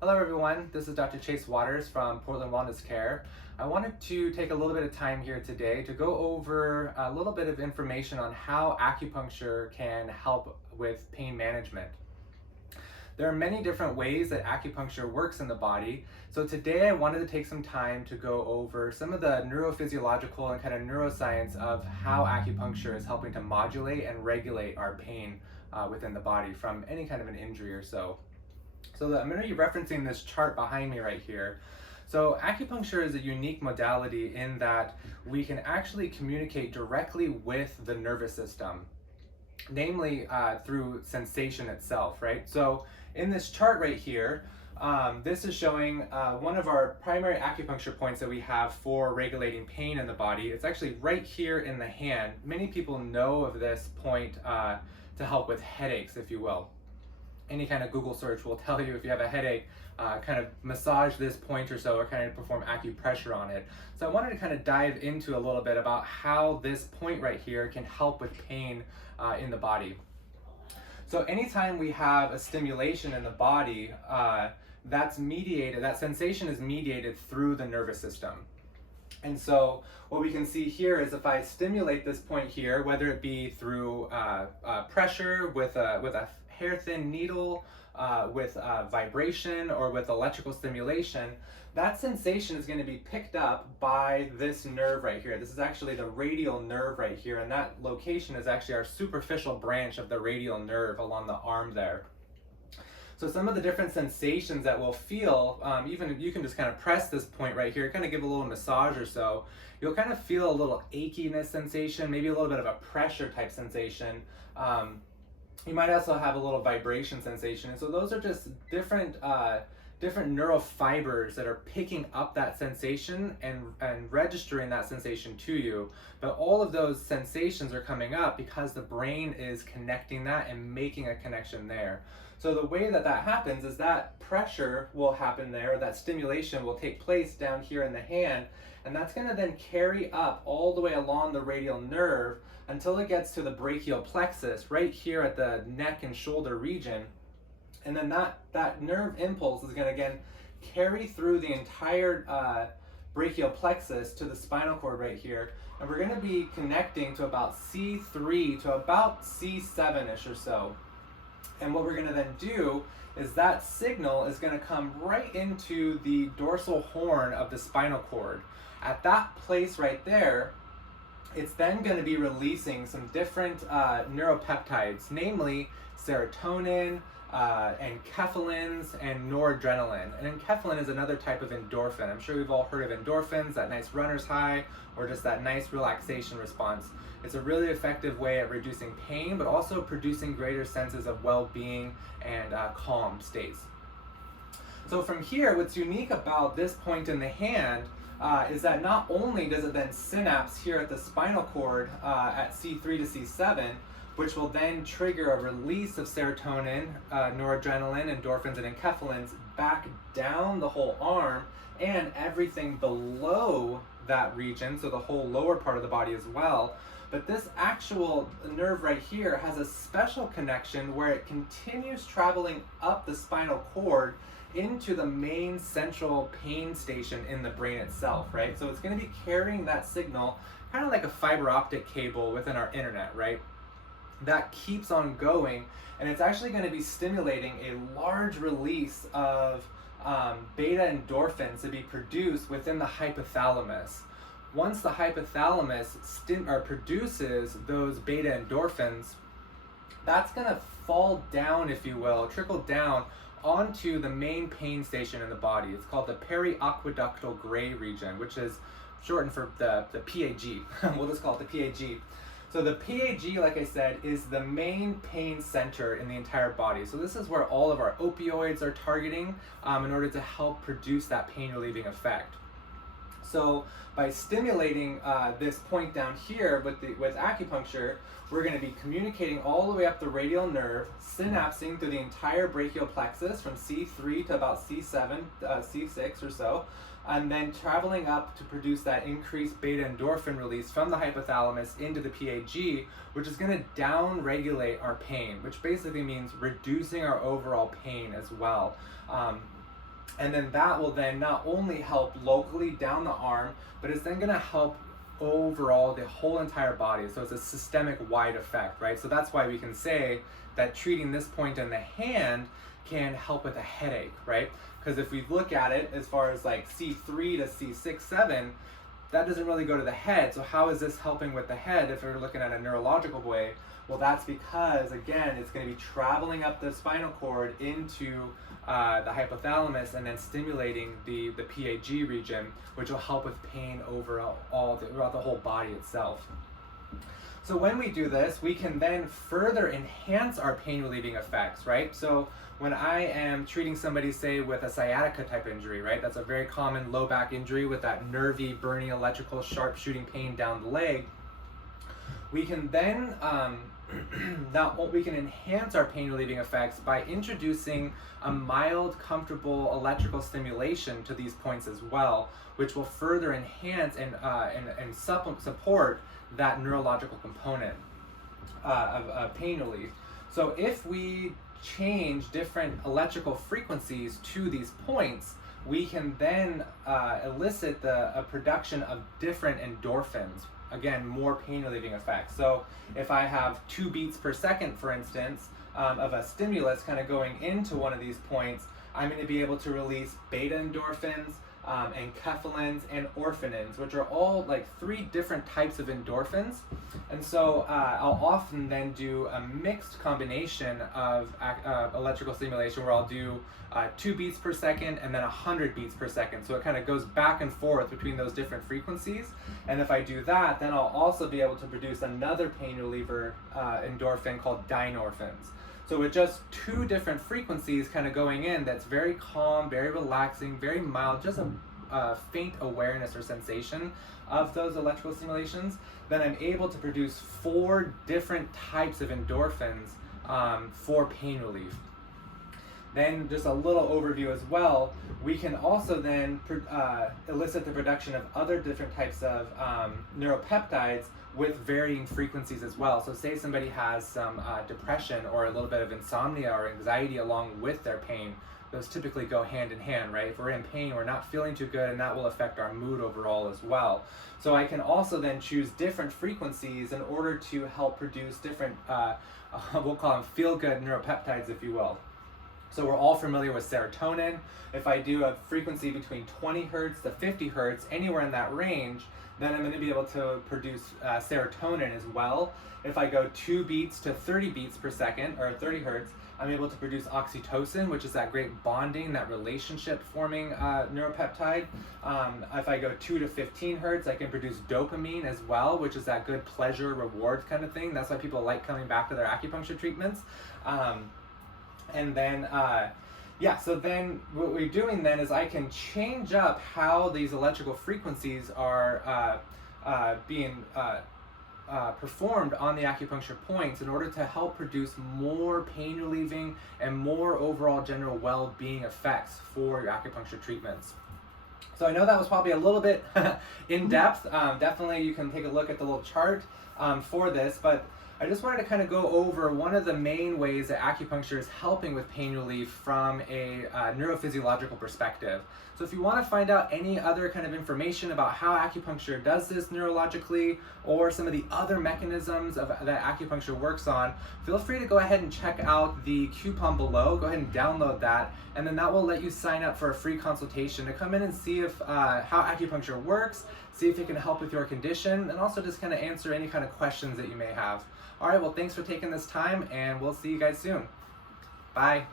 Hello everyone, this is Dr. Chase Waters from Portlandwellnesscare. I wanted to take a little bit of time here today to go over a little bit of information on how acupuncture can help with pain management. There are many different ways that acupuncture works in the body, so today I wanted to take some time to go over some of the neurophysiological and kind of neuroscience of how acupuncture is helping to modulate and regulate our pain within the body from any kind of an injury or so. So I'm going to be referencing this chart behind me right here. So acupuncture is a unique modality in that we can actually communicate directly with the nervous system, namely through sensation itself, right? So in this chart right here, this is showing one of our primary acupuncture points that we have for regulating pain in the body. It's actually right here in the hand. Many people know of this point to help with headaches, if you will. Any kind of Google search will tell you if you have a headache, kind of massage this point or so, or kind of perform acupressure on it. So I wanted to kind of dive into a little bit about how this point right here can help with pain in the body. So anytime we have a stimulation in the body, that sensation is mediated through the nervous system. And so what we can see here is if I stimulate this point here, whether it be through pressure with a hair-thin needle, with vibration, or with electrical stimulation, that sensation is going to be picked up by this nerve right here. This is actually the radial nerve right here, and that location is actually our superficial branch of the radial nerve along the arm there. So some of the different sensations that we'll feel, even if you can just kind of press this point right here, kind of give a little massage or so, you'll kind of feel a little achiness sensation, maybe a little bit of a pressure type sensation. You might also have a little vibration sensation. And so those are just different neural fibers that are picking up that sensation and registering that sensation to you. But all of those sensations are coming up because the brain is connecting that and making a connection there. So the way that happens is that pressure will happen there, that stimulation will take place down here in the hand, and that's going to then carry up all the way along the radial nerve until it gets to the brachial plexus right here at the neck and shoulder region. And then that nerve impulse is going to again carry through the entire brachial plexus to the spinal cord right here. And we're going to be connecting to about C3 to about C7-ish or so. And what we're going to then do is that signal is going to come right into the dorsal horn of the spinal cord. At that place right there, it's then going to be releasing some different neuropeptides, namely serotonin, enkephalins, and noradrenaline. And enkephalin is another type of endorphin. I'm sure we've all heard of endorphins, that nice runner's high, or just that nice relaxation response. It's a really effective way at reducing pain, but also producing greater senses of well-being and calm states. So from here, what's unique about this point in the hand is that not only does it then synapse here at the spinal cord at C3 to C7, which will then trigger a release of serotonin, noradrenaline, endorphins, and enkephalins back down the whole arm and everything below that region, so the whole lower part of the body as well. But this actual nerve right here has a special connection where it continues traveling up the spinal cord into the main central pain station in the brain itself, right? So it's going to be carrying that signal kind of like a fiber optic cable within our internet, right? That keeps on going, and it's actually going to be stimulating a large release of beta endorphins to be produced within the hypothalamus. Once the hypothalamus produces those beta endorphins, that's going to fall down, if you will, trickle down onto the main pain station in the body. It's called the periaqueductal gray region, which is shortened for the PAG. We'll just call it the PAG. So the PAG, like I said, is the main pain center in the entire body. So this is where all of our opioids are targeting in order to help produce that pain relieving effect. So by stimulating this point down here with acupuncture, we're going to be communicating all the way up the radial nerve, synapsing through the entire brachial plexus from C3 to about C7, C6 or so, and then traveling up to produce that increased beta endorphin release from the hypothalamus into the PAG, which is going to down-regulate our pain, which basically means reducing our overall pain as well. And then that will then not only help locally down the arm, but it's then going to help overall the whole entire body. So it's a systemic wide effect, right? So that's why we can say that treating this point in the hand can help with a headache, right? Because if we look at it as far as like C3 to C6, 7, that doesn't really go to the head. So how is this helping with the head if we're looking at a neurological way? Well, that's because, again, it's going to be traveling up the spinal cord into the hypothalamus and then stimulating the PAG region, which will help with pain overall throughout the whole body itself. So when we do this, we can then further enhance our pain relieving effects, right? So when I am treating somebody, say, with a sciatica type injury, right? That's a very common low back injury with that nervy, burning, electrical, sharp shooting pain down the leg. We can then we can enhance our pain relieving effects by introducing a mild, comfortable electrical stimulation to these points as well, which will further enhance and support that neurological component of pain relief. So if we change different electrical frequencies to these points, we can then elicit a production of different endorphins. Again, more pain relieving effects. So if I have 2 beats per second, for instance, of a stimulus kind of going into one of these points, I'm going to be able to release beta endorphins, enkephalins, and orphanins, which are all like 3 different types of endorphins. And so I'll often then do a mixed combination of electrical stimulation where I'll do 2 beats per second and then 100 beats per second. So it kind of goes back and forth between those different frequencies. And if I do that, then I'll also be able to produce another pain reliever endorphin called dynorphins. So with just 2 different frequencies kind of going in, that's very calm, very relaxing, very mild, just a faint awareness or sensation of those electrical stimulations, then I'm able to produce 4 different types of endorphins for pain relief. Then just a little overview as well, we can also then elicit the production of other different types of neuropeptides with varying frequencies as well. So say somebody has some depression or a little bit of insomnia or anxiety along with their pain, those typically go hand in hand, right? If we're in pain, we're not feeling too good, and that will affect our mood overall as well. So I can also then choose different frequencies in order to help produce different, we'll call them feel-good neuropeptides, if you will. So we're all familiar with serotonin. If I do a frequency between 20 hertz to 50 hertz, anywhere in that range, then I'm going to be able to produce serotonin as well. If I go 2 beats to 30 beats per second, or 30 hertz, I'm able to produce oxytocin, which is that great bonding, that relationship forming neuropeptide. If I go 2 to 15 hertz, I can produce dopamine as well, which is that good pleasure reward kind of thing. That's why people like coming back to their acupuncture treatments. And then, so then what we're doing then is I can change up how these electrical frequencies are being performed on the acupuncture points in order to help produce more pain relieving and more overall general well-being effects for your acupuncture treatments. So I know that was probably a little bit in depth. Definitely you can take a look at the little chart for this, but I just wanted to kind of go over one of the main ways that acupuncture is helping with pain relief from a neurophysiological perspective. So if you want to find out any other kind of information about how acupuncture does this neurologically or some of the other mechanisms that acupuncture works on, feel free to go ahead and check out the coupon below. Go ahead and download that, and then that will let you sign up for a free consultation to come in and see if how acupuncture works, see if it can help with your condition, and also just kind of answer any kind of questions that you may have. All right, well, thanks for taking this time, and we'll see you guys soon. Bye.